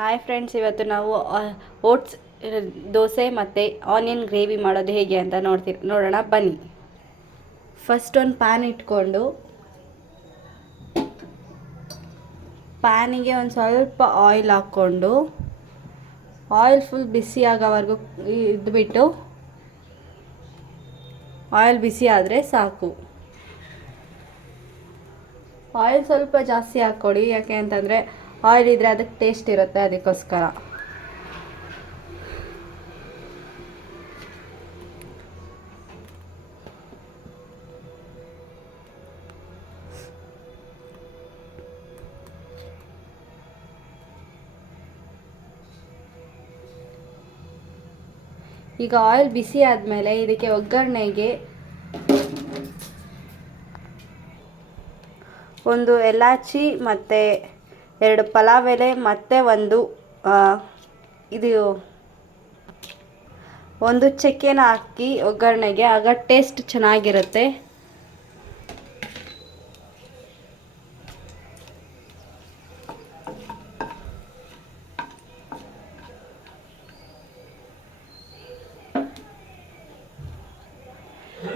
Hi friends, ಇವತ್ತು ನಾವು oats dosa ಮತ್ತು ಆನಿಯನ್ ಗ್ರೇವಿ ಮಾಡೋದು ಹೇಗೆ ಅಂತ ನೋಡೋಣ ಬನ್ನಿ. ಫಸ್ಟ್ ಒಂದು ಪ್ಯಾನ್ ಇಟ್ಕೊಂಡು ಪ್ಯಾನಿಗೆ ಒಂದು ಸ್ವಲ್ಪ ಆಯಿಲ್ ಹಾಕ್ಕೊಂಡು ಆಯಿಲ್ ಫುಲ್ ಬಿಸಿ ಆಗೋವರೆಗೂ ಇದ್ಬಿಟ್ಟು ಆಯಿಲ್ ಬಿಸಿ ಆದರೆ ಸಾಕು. ಆಯಿಲ್ ಸ್ವಲ್ಪ ಜಾಸ್ತಿ ಹಾಕ್ಕೊಡಿ, ಯಾಕೆ ಅಂತಂದರೆ ಆಯಿಲ್ ಇದ್ದರೆ ಅದಕ್ಕೆ ಟೇಸ್ಟ್ ಇರುತ್ತೆ, ಅದಕ್ಕೋಸ್ಕರ. ಈಗ ಆಯಿಲ್ ಬಿಸಿ ಆದಮೇಲೆ ಇದಕ್ಕೆ ಒಗ್ಗರಣೆಗೆ ಒಂದು ಎಲಾಚಿ ಮತ್ತು 2 ಪಲಾವ್ ಎಲೆ ಮತ್ತು ಒಂದು ಚಕ್ಕೆನ ಹಾಕಿ ಒಗ್ಗರಣೆಗೆ, ಆಗ ಟೇಸ್ಟ್ ಚೆನ್ನಾಗಿರುತ್ತೆ.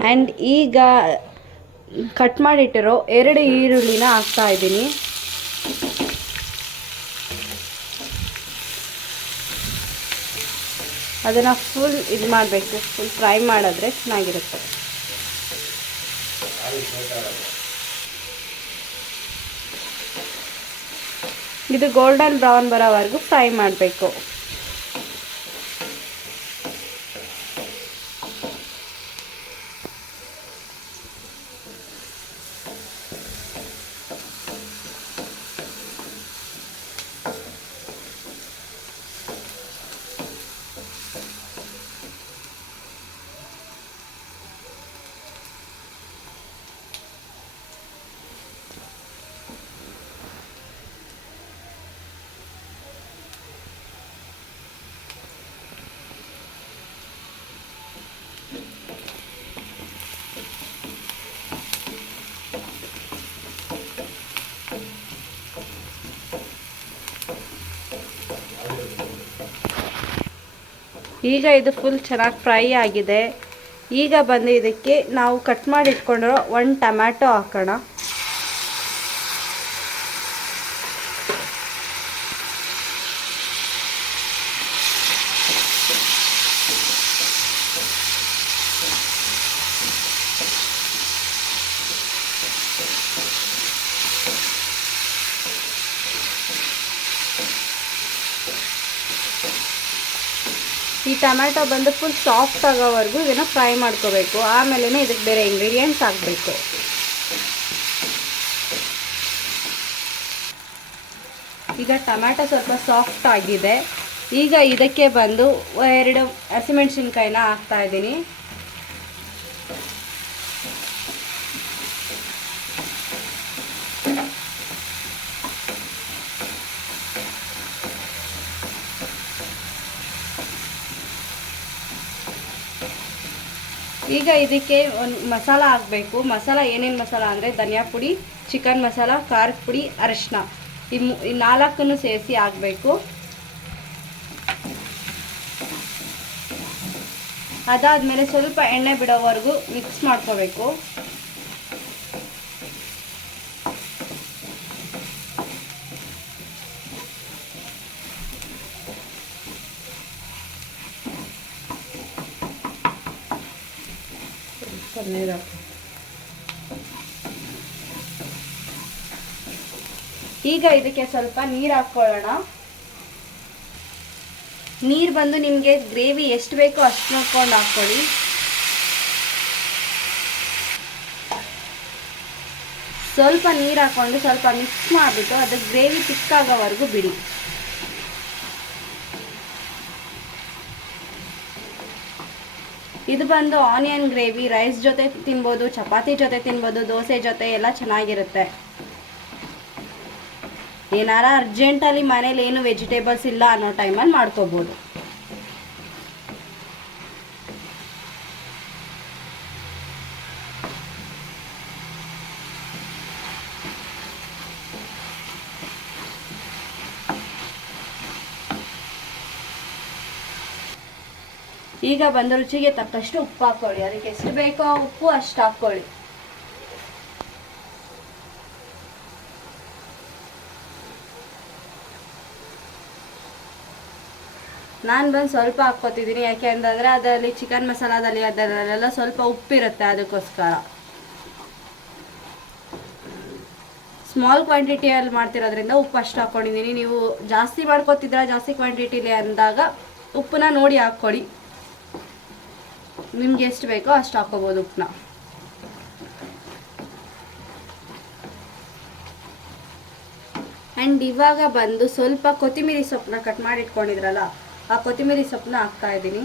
ಆ್ಯಂಡ್ ಈಗ ಕಟ್ ಮಾಡಿಟ್ಟಿರೋ 2 ಈರುಳ್ಳಿನ ಹಾಕ್ತಾ ಇದ್ದೀನಿ. ಅದನ್ನು ಫುಲ್ ಇದು ಮಾಡಬೇಕು, ಫುಲ್ ಫ್ರೈ ಮಾಡಿದ್ರೆ ಚೆನ್ನಾಗಿರುತ್ತೆ. ಇದು ಗೋಲ್ಡನ್ ಬ್ರೌನ್ ಬರೋವರೆಗೂ ಫ್ರೈ ಮಾಡಬೇಕು. ಈಗ ಇದು ಫುಲ್ ಚೆನ್ನಾಗಿ ಫ್ರೈ ಆಗಿದೆ. ಈಗ ಬಂದು ಇದಕ್ಕೆ ನಾವು ಕಟ್ ಮಾಡಿ ಇಟ್ಕೊಂಡಿರೋ 1 ಟೊಮ್ಯಾಟೊ ಹಾಕೋಣ. ಈ ಟೊಮ್ಯಾಟೊ ಬಂದು ಫುಲ್ ಸಾಫ್ಟ್ ಆಗೋವರೆಗೂ ಇದನ್ನು ಫ್ರೈ ಮಾಡ್ಕೋಬೇಕು. ಆಮೇಲೆ ಇದಕ್ಕೆ ಬೇರೆ ಇಂಗ್ರೀಡಿಯೆಂಟ್ಸ್ ಹಾಕಬೇಕು. ಈಗ ಟೊಮ್ಯಾಟೊ ಸ್ವಲ್ಪ ಸಾಫ್ಟ್ ಆಗಿದೆ. ಈಗ ಇದಕ್ಕೆ ಬಂದು 2 ಹಸಿಮೆಣಸಿನ್ಕಾಯಿನ ಹಾಕ್ತಾ ಇದ್ದೀನಿ. ಈಗ ಇದಕ್ಕೆ ಒಂದು ಮಸಾಲ ಹಾಕಬೇಕು. ಮಸಾಲ ಏನೇನು ಮಸಾಲ ಅಂದರೆ ಧನಿಯಾ ಪುಡಿ, ಚಿಕನ್ ಮಸಾಲ, ಖಾರದ ಪುಡಿ, ಅರಿಶಿನ, ಈ 4ನ್ನು ಸೇರಿಸಿ ಹಾಕಬೇಕು. ಅದಾದಮೇಲೆ ಸ್ವಲ್ಪ ಎಣ್ಣೆ ಬಿಡೋವರೆಗೂ ಮಿಕ್ಸ್ ಮಾಡ್ಕೋಬೇಕು. ಈಗ ಇದಕ್ಕೆ ಸ್ವಲ್ಪ ನೀರು ಹಾಕ್ಕೊಳ್ಳೋಣ. ನೀರು ಬಂದು ನಿಮಗೆ ಗ್ರೇವಿ ಎಷ್ಟು ಬೇಕೋ ಅಷ್ಟು ನೋಡ್ಕೊಂಡು ಹಾಕ್ಕೊಳ್ಳಿ. ಸ್ವಲ್ಪ ನೀರು ಹಾಕ್ಕೊಂಡು ಸ್ವಲ್ಪ ಮಿಕ್ಸ್ ಮಾಡಿಬಿಟ್ಟು ಅದಕ್ಕೆ ಗ್ರೇವಿ ತಿಕ್ಕಾಗೋವರೆಗೂ ಬಿಡಿ. ಇದು ಬಂದು ಆನಿಯನ್ ಗ್ರೇವಿ ರೈಸ್ ಜೊತೆ ತಿನ್ಬೋದು, ಚಪಾತಿ ಜೊತೆ ತಿನ್ಬೋದು, ದೋಸೆ ಜೊತೆ ಎಲ್ಲ ಚೆನ್ನಾಗಿರುತ್ತೆ. ಏನಾರ ಅರ್ಜೆಂಟಲ್ಲಿ ಮನೇಲಿ ಏನು ವೆಜಿಟೇಬಲ್ಸ್ ಇಲ್ಲ ಅನ್ನೋ ಟೈಮಲ್ಲಿ ಮಾಡ್ಕೋಬೋದು. ಈಗ ಬಂದು ರುಚಿಗೆ ತಕ್ಕಷ್ಟು ಉಪ್ಪು ಹಾಕ್ಕೊಳ್ಳಿ. ಅದಕ್ಕೆ ಎಷ್ಟು ಬೇಕೋ ಉಪ್ಪು ಅಷ್ಟು ಹಾಕ್ಕೊಳ್ಳಿ. ನಾನು ಬಂದು ಸ್ವಲ್ಪ ಹಾಕ್ಕೊತಿದ್ದೀನಿ, ಯಾಕೆ ಅಂತಂದರೆ ಅದರಲ್ಲಿ ಚಿಕನ್ ಮಸಾಲದಲ್ಲಿ ಅದರಲ್ಲೆಲ್ಲ ಸ್ವಲ್ಪ ಉಪ್ಪಿರುತ್ತೆ, ಅದಕ್ಕೋಸ್ಕರ. ಸ್ಮಾಲ್ ಕ್ವಾಂಟಿಟಿಯಲ್ಲಿ ಮಾಡ್ತಿರೋದ್ರಿಂದ ಉಪ್ಪು ಅಷ್ಟು ಹಾಕ್ಕೊಂಡಿದ್ದೀನಿ. ನೀವು ಜಾಸ್ತಿ ಮಾಡ್ಕೊತಿದ್ರೆ ಜಾಸ್ತಿ ಕ್ವಾಂಟಿಟಿಲಿ ಅಂದಾಗ ಉಪ್ಪನ್ನ ನೋಡಿ ಹಾಕ್ಕೊಳ್ಳಿ. ನಿಮ್ಗೆ ಎಷ್ಟು ಬೇಕೋ ಅಷ್ಟು ಹಾಕ್ಕೋಬೋದು ಉಪ್ಪನ್ನ. ಆ್ಯಂಡ್ ಇವಾಗ ಬಂದು ಸ್ವಲ್ಪ ಕೊತ್ತಂಬರಿ ಸೊಪ್ಪನ್ನ ಕಟ್ ಮಾಡಿ ಇಟ್ಕೊಂಡಿದ್ರಲ್ಲ, ಆ ಕೊತ್ತಂಬರಿ ಸೊಪ್ಪನ್ನ ಹಾಕ್ತಾ ಇದ್ದೀನಿ.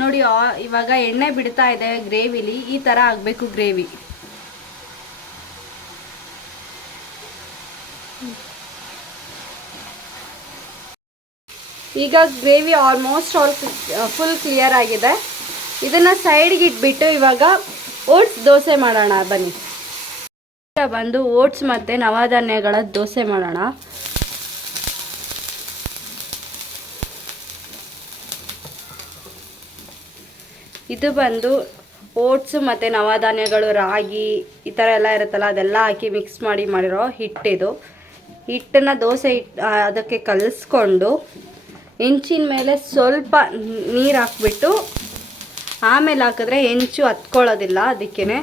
ನೋಡಿ ಇವಾಗ ಎಣ್ಣೆ ಬಿಡ್ತಾ ಇದೆ ಗ್ರೇವಿಲಿ, ಈ ಥರ ಆಗಬೇಕು ಗ್ರೇವಿ. ಈಗ ಗ್ರೇವಿ ಆಲ್ಮೋಸ್ಟ್ ಫುಲ್ ಕ್ಲಿಯರ್ ಆಗಿದೆ. ಇದನ್ನು ಸೈಡ್ಗೆ ಇಟ್ಬಿಟ್ಟು ಇವಾಗ ಓಟ್ಸ್ ದೋಸೆ ಮಾಡೋಣ ಬನ್ನಿ. ಬಂದು ಓಟ್ಸ್ ಮತ್ತು ನವಧಾನ್ಯಗಳ ದೋಸೆ ಮಾಡೋಣ. ಇದು ಬಂದು ಓಟ್ಸು ಮತ್ತು ನವಧಾನ್ಯಗಳು, ರಾಗಿ ಈ ಥರ ಎಲ್ಲ ಇರುತ್ತಲ್ಲ, ಅದೆಲ್ಲ ಹಾಕಿ ಮಿಕ್ಸ್ ಮಾಡಿ ಮಾಡಿರೋ ಹಿಟ್ಟಿದು. ಹಿಟ್ಟನ್ನು ದೋಸೆ ಅದಕ್ಕೆ ಕಲಿಸ್ಕೊಂಡು ಹೆಂಚಿನ ಮೇಲೆ ಸ್ವಲ್ಪ ನೀರು ಹಾಕ್ಬಿಟ್ಟು ಆಮೇಲೆ ಹಾಕಿದ್ರೆ ಹೆಂಚು ಹತ್ಕೊಳ್ಳೋದಿಲ್ಲ. ಅದಕ್ಕೇ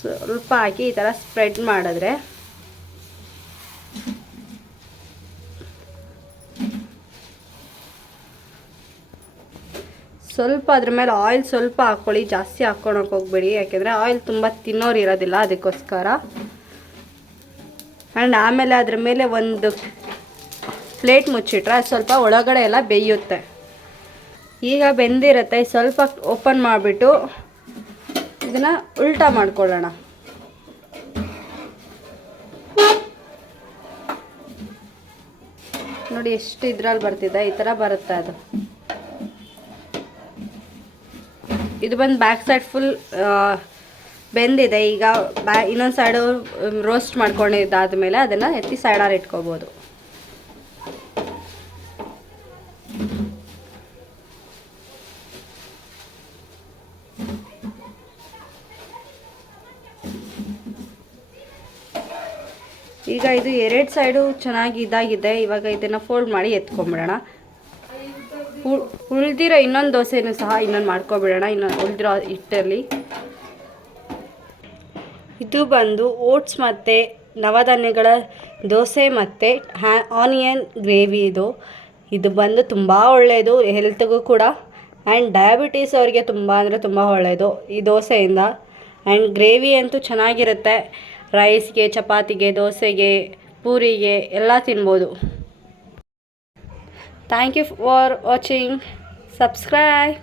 ಸ್ವಲ್ಪ ಹಾಕಿ ಈ ಥರ ಸ್ಪ್ರೆಡ್ ಮಾಡಿದ್ರೆ ಸ್ವಲ್ಪ ಅದ್ರ ಮೇಲೆ ಆಯಿಲ್ ಸ್ವಲ್ಪ ಹಾಕ್ಕೊಳ್ಳಿ, ಜಾಸ್ತಿ ಹಾಕ್ಕೊಳಕ್ಕೆ ಹೋಗ್ಬೇಡಿ, ಯಾಕೆಂದರೆ ಆಯಿಲ್ ತುಂಬ ತಿನ್ನೋರು ಇರೋದಿಲ್ಲ, ಅದಕ್ಕೋಸ್ಕರ. ಆ್ಯಂಡ್ ಆಮೇಲೆ ಅದ್ರ ಮೇಲೆ ಒಂದು ಪ್ಲೇಟ್ ಮುಚ್ಚಿಟ್ರೆ ಸ್ವಲ್ಪ ಒಳಗಡೆ ಎಲ್ಲ ಬೇಯುತ್ತೆ. ಈಗ ಬೆಂದಿರುತ್ತೆ, ಸ್ವಲ್ಪ ಓಪನ್ ಮಾಡಿಬಿಟ್ಟು ಇದನ್ನು ಉಲ್ಟಾ ಮಾಡ್ಕೊಳ್ಳೋಣ. ನೋಡಿ ಎಷ್ಟು ಇದ್ರಲ್ಲಿ ಬರ್ತಿದೆ, ಈ ಥರ ಬರುತ್ತೆ ಅದು. ಇದು ಬಂದು ಬ್ಯಾಕ್ ಸೈಡ್ ಫುಲ್ ಬೆಂದಿದೆ. ಈಗ ಇನ್ನೊಂದು ಸೈಡು ರೋಸ್ಟ್ ಮಾಡ್ಕೊಂಡಿದ್ದಾದಮೇಲೆ ಅದನ್ನು ಎತ್ತಿ ಸೈಡಲ್ಲಿ ಇಟ್ಕೋಬೋದು. ಈಗ ಇದು ಎರಡು ಸೈಡು ಚೆನ್ನಾಗಿ ಇದಾಗಿದೆ. ಇವಾಗ ಇದನ್ನು ಫೋಲ್ಡ್ ಮಾಡಿ ಎತ್ಕೊಂಬಿಡೋಣ. ಉಳಿದಿರೋ ಇನ್ನೊಂದು ದೋಸೆನೂ ಸಹ ಇನ್ನೊಂದು ಮಾಡ್ಕೊಬಿಡೋಣ, ಇನ್ನೊಂದು ಉಳಿದಿರೋ ಹಿಟ್ಟಲ್ಲಿ. ಇದು ಬಂದು ಓಟ್ಸ್ ಮತ್ತು ನವಧಾನ್ಯಗಳ ದೋಸೆ ಮತ್ತು ಆನಿಯನ್ ಗ್ರೇವಿ. ಇದು ಬಂದು ತುಂಬ ಒಳ್ಳೆಯದು ಹೆಲ್ತ್ಗೂ ಕೂಡ, ಆ್ಯಂಡ್ ಡಯಾಬಿಟೀಸ್ ಅವರಿಗೆ ತುಂಬ ಅಂದರೆ ತುಂಬ ಒಳ್ಳೆಯದು ಈ ದೋಸೆಯಿಂದ. ಆ್ಯಂಡ್ ಗ್ರೇವಿ ಅಂತೂ ಚೆನ್ನಾಗಿರುತ್ತೆ, ರೈಸ್ಗೆ, ಚಪಾತಿಗೆ, ದೋಸೆಗೆ, ಪೂರಿಗೆ ಎಲ್ಲ ತಿನ್ಬೋದು. Thank you for watching. Subscribe.